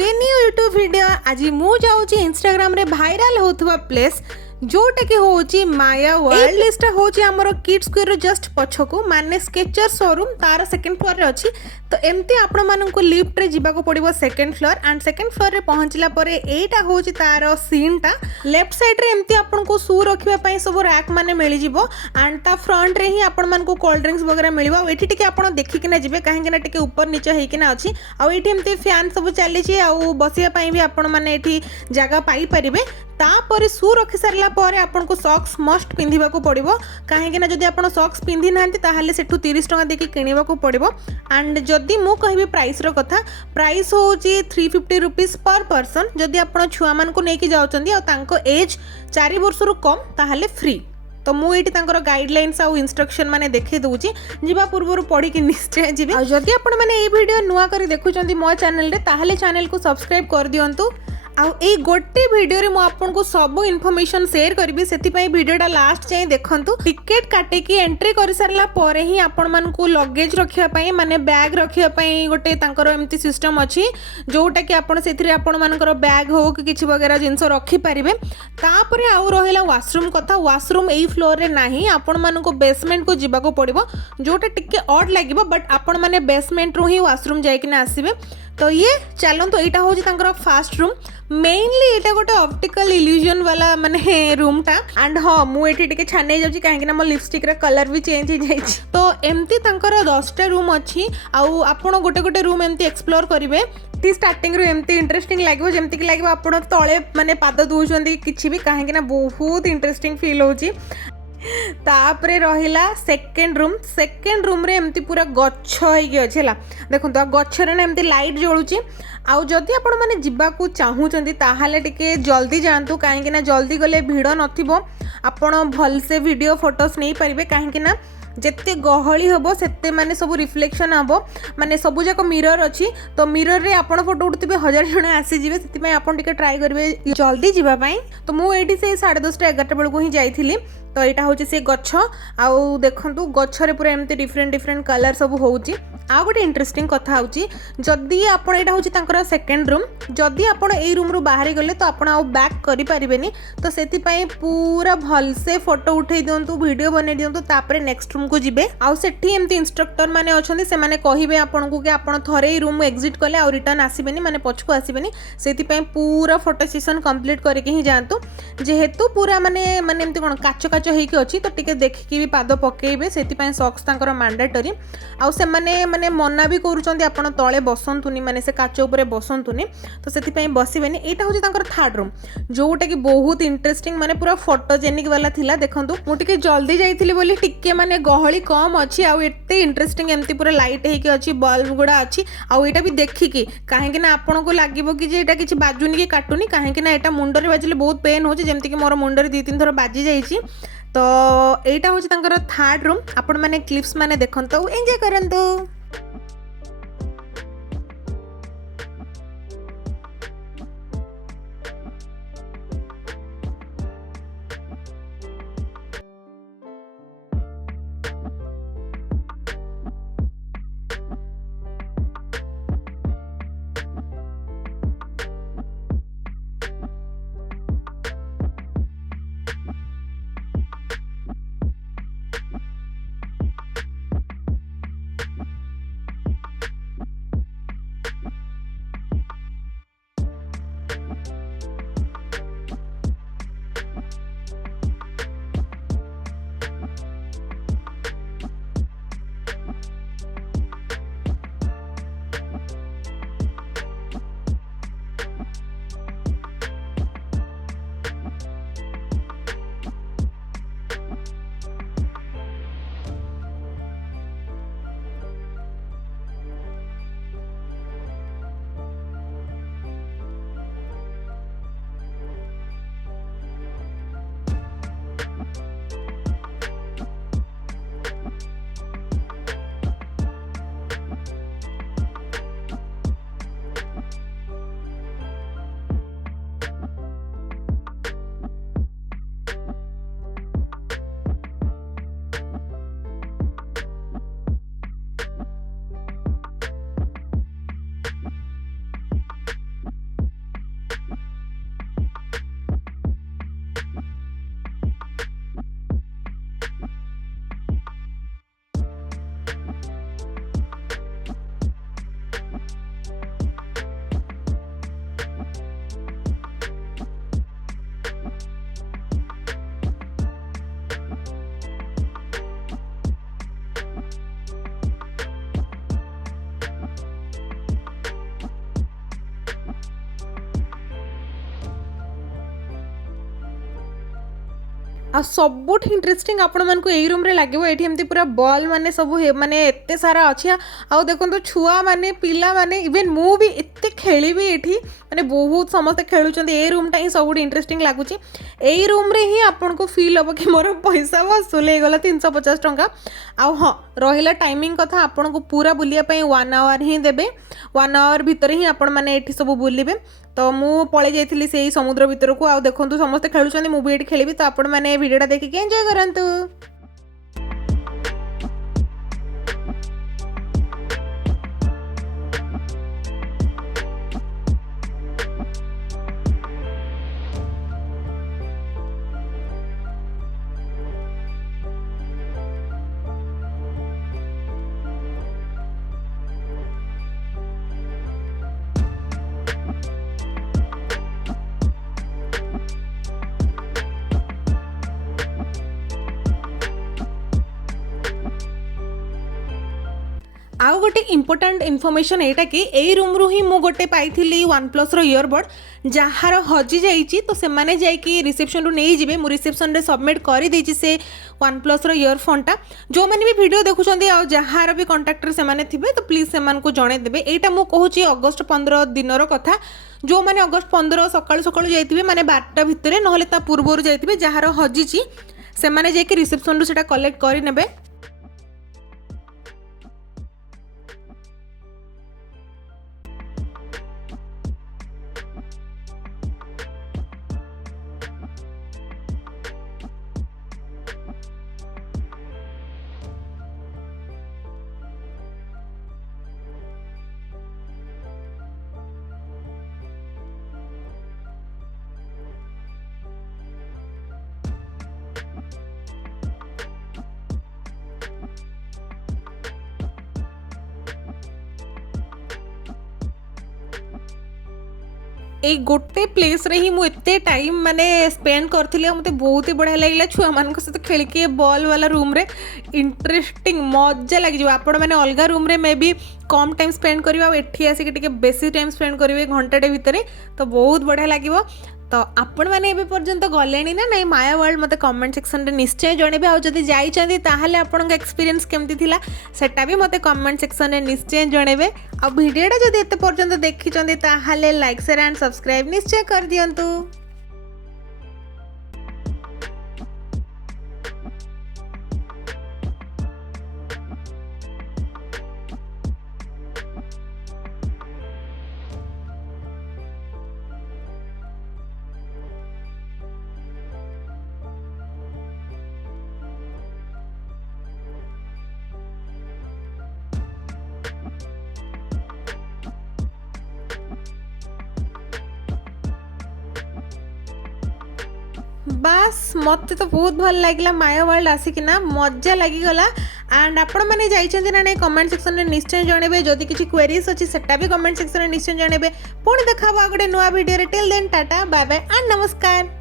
A new YouTube video. आज मु जाऊँगी इंस्टाग्राम रे भाइराल होथुवा प्लेस जोटा कि होची माया वर्ल्ड। लिस्ट होची हमरो किड्स स्क्वायर जस्ट पछको माने स्केचर शोरूम तार सेकंड फ्लोर रे अछि। तो एमती आपण माननको लिफ्ट रे जिबा को पड़िबो second floor and second floor रे पहुंचला परे एटा होची तार सीन टा। लेफ्ट साइड रे एमती आपण को शू रखिबा पई सब रैक माने मिली जिवो एंड ता फ्रंट रे ही आपण मानको कोल्ड ड्रिंक्स वगैरह मिलिबो। एठी टिके आपण देखि किना जिबे काहे किना टिके ऊपर नीचे हेइ किना अछि। आ एठी एमती फैन सब चली छी आ बसिया पई भी आपण माने एठी जगह पाई परिबे। तापर शू रखि सारला परे आपन को सॉक्स मस्ट पिंधिबा को पड़िबो काहे कि ना जदि आपन सॉक्स पिंधि नांती ताहाले सेठू 30 टका देके किनिबा को पड़िबो। एंड जदि मु कहबी प्राइस रो कथा प्राइस होची 350 रुपीस पर पर्सन। जदि आपन छुआ मान को नेकी जाउचंदी आ तांको एज 4 वर्ष रु कम ताहाले फ्री। तो मु एठी तांकर गाइडलाइंस आ इंस्ट्रक्शन माने देखै दउची जिबा पूर्वरु पढी कि निश्चय जिबे। आ जदि आपन माने ए वीडियो नुवा करी देखुचंदी मो चैनल रे ताहाले चैनल को सब्सक्राइब कर दियंतु। आउ ए गोटे वीडियो रे मु आपन को सब इन्फॉर्मेशन शेयर करबी सेति पई वीडियोटा लास्ट जाय देखंतु। टिकट काटे की एंट्री कर सरला परे ही आपन मान को लगेज रखिया पई माने बैग रखिया पई गोटे तांकर एम्ति सिस्टम अछि जोटा कि आपन सेथिरे आपन मानकर बैग हो कि किछि वगैरह जिंस रखि परिबे। तापरे आउ रहिला वॉशरूम कथा। वॉशरूम एई फ्लोर रे नाही आपन मान को बेसमेंट को जिबा को पड़िबो जोटा टिके ऑड लागिबो बट आपन माने बेसमेंट रो ही वॉशरूम जाय कि ना आसीबे। तो ये चलंतु एटा होची तांकर फास्ट रूम। मेनली एटा गोटे ऑप्टिकल इल्यूजन वाला माने रूम टा एंड हाँ मु एठी टिके छाने जाउची काहे कि ना मो लिपस्टिक रा कलर भी चेंज हो जाइछि। तो एम्ति तांकर 10टा रूम अछि आउ आपण गोटे गोटे रूम एम्ति एक्सप्लोर करिवे। टी स्टार्टिंग रो एम्ति इंटरेस्टिंग लागबो जेम्ति कि लागबो आपण तळे माने पाद दुउछंदी किछि भी काहे कि ना बहुत इंटरेस्टिंग फील होची। तापरे रहिला सेकेंड रूम रे एमती पूरा गच्छ होइके अछला देखंतु आ गच्छ रे ना एमती लाइट जळुची। आउ जदि आपण माने जिबाकू चाहूचंदी ताहाले टिके जल्दी जांतु काहे कि ना जल्दी गले भिड़ नथिबो आपण भल से वीडियो फोटोस नै परिबे काहे कि ना जेते गहली हबो सेते माने सब रिफ्लेक्शन हबो माने सब जाक मिरर अछि। तो मिरर रे आपण फोटो उठतिबे 1000 जण आसी जिवे सेति पय आपण टिके ट्राई करबे जल्दी जिबा पय। तो मु एठी से 10:30 11 बेल को ही जाइथिली। तो यहाँ हूँ से गच्छ आउ देखु गच्छरे पूरा एमती डिफरेंट डिफरेंट कलर सब होची। आ गोटे इंटरेस्टिंग कथा होची जदि आपण एटा होची तांकर सेकंड रूम जदि आपण एई रूम रो बाहर गले तो आपण आउ बैक करि परिबेनी। तो सेति पय पूरा भल से फोटो उठै दियंतु वीडियो बनै दियंतु तापरे नेक्स्ट रूम को जिबे। आउ सेठी एमती इंस्ट्रक्टर माने अछंदी से माने कहिबे आपण को कि आपण थरे रूम एग्जिट कले आ रिटर्न आसीबेनी माने पछको आसीबेनी सेति पय पूरा फोटो सेशन कंप्लीट करके ही जानतु। जेहेतु पूरा माने माने एमती कोन काच काच हेकी अछि तो टिके देखि भी पाद पकेइबे सेति पय सॉक्स तांकर मैंडेटरी। आउ से माने मना भी करूचंदी आपण तळे बसंतुनी माने से काच ऊपर बसंतुनी तो सेति पय बसिबेनी। एटा होची तांकर थर्ड रूम जोटा कि बहुत इंटरेस्टिंग माने पूरा फोटोजेनिक वाला थिला। देखंतु मु टिके जल्दी जाइथिली बोली टिके माने गहली कम अछि आउ एते इंटरेस्टिंग एमती पूरा लाइट हेकी अछि बल्ब गुडा अछि। आउ एटा भी देखि कि काहे कि ना आपण को लागिबो कि जे एटा किछि बाजुनी कि काटुनी काहे कि ना एटा मुंडरे बाजिले बहुत पेन होची जेमति कि मोर मुंडरे 2-3 थर बाजी जाइछि। तो एटा होची तांकर थर्ड रूम। आपण माने क्लिप्स माने देखंतु एन्जॉय करंतु। आ सबुठ इंटरेस्टिंग आपण मानक यही रूम रे लगे ये एमती पूरा बॉल माने सब माने एते सारा अच्छी आउ देखो छुआ माने पिला माने इवेन मु भी एते खेली भी ये माने बहुत समस्त खेलुं ये रूमटा ही सब इंटरेस्टिंग लगुच यही रूम रे ही आपन को फील हम कि मोर पैसा वसूल हो गला 350 टंका आउ हाँ रहा टाइमिंग कथा आपन को पूरा बुलिया 1 आवर ही देबे 1 आवर भितर ही आपण माने एठी सब बुलिबे तो मु पळे जाइथिली से समुद्र भितर को आउ देखंतु समस्त खेलुछन मु भी एठी खेलिबी तो आपण माने वीडियोटा देखि एंजॉय करंतु। आउ गोटे इंपोर्टेंट इनफॉरमेशन एटा कि एई रूम रु ही मु गोटे पाइथिली OnePlus रो ईयरबड जहार हजि जाइछि तो से माने जाई कि रिसेप्शन रु नै जिवे मु रिसेप्शन रे सबमिट करि देछि से OnePlus रो ईयरफोनटा जो माने भी वीडियो देखुछंदी आ जहार भी कांटेक्टर से माने थिबे तो प्लीज से मान को जणे देबे एटा मु कहूछि अगस्त 15 दिनर कथा जो माने अगस्त 15 सकाळु सकाळु जाइथिबे माने 12टा भितरे नहले ता पूर्वरु जाइथिबे जहार हजिछि से माने जाई कि रिसेप्शन रु सेटा कलेक्ट करि नेबे। ए गोटे प्लेस रे ही मुझे टाइम माने स्पेंड करथिली मते बहुत ही बढ़िया लागला छुआ मान सहित खेलिके बॉल वाला रूम रे इंटरेस्टिंग मजा लगी आपण मैंने अलग रूम रे मे बी कम टाइम स्पेंड करिवा एठी आसी के बेसी टाइम स्पेंड करिवे घंटाटे भितरे तो बहुत बढ़िया लागिवो। तो आपण मैंने एबे पर्यंत गलेनी ना नहीं माया वर्ल्ड मते कमेंट सेक्शन रे निश्चय जणेबे आ जदी जाई चंदी ताहाले आपन एक्सपीरियंस केमती थिला सेटा भी मते कमेंट सेक्शन रे निश्चय जणेबे आ वीडियोटा जदी एते पर्यंत देखि चंदी ताहाले लाइक शेयर एंड सब्सक्राइब निश्चय कर दियंतु। बास मत तो बहुत भल लगे माया वर्ल्ड आसिकिना मजा लगिगला एंड आपण मैंने जाइछन्ती ना कमेंट सेक्शन में निश्चय जणेबे जदि किछि क्वेरीज अछि सेटा भी कमेंट सेक्शन में निश्चय जणेबे पुणी देखा गोटे नुआ वीडियो रे till then tata bye bye and नमस्कार।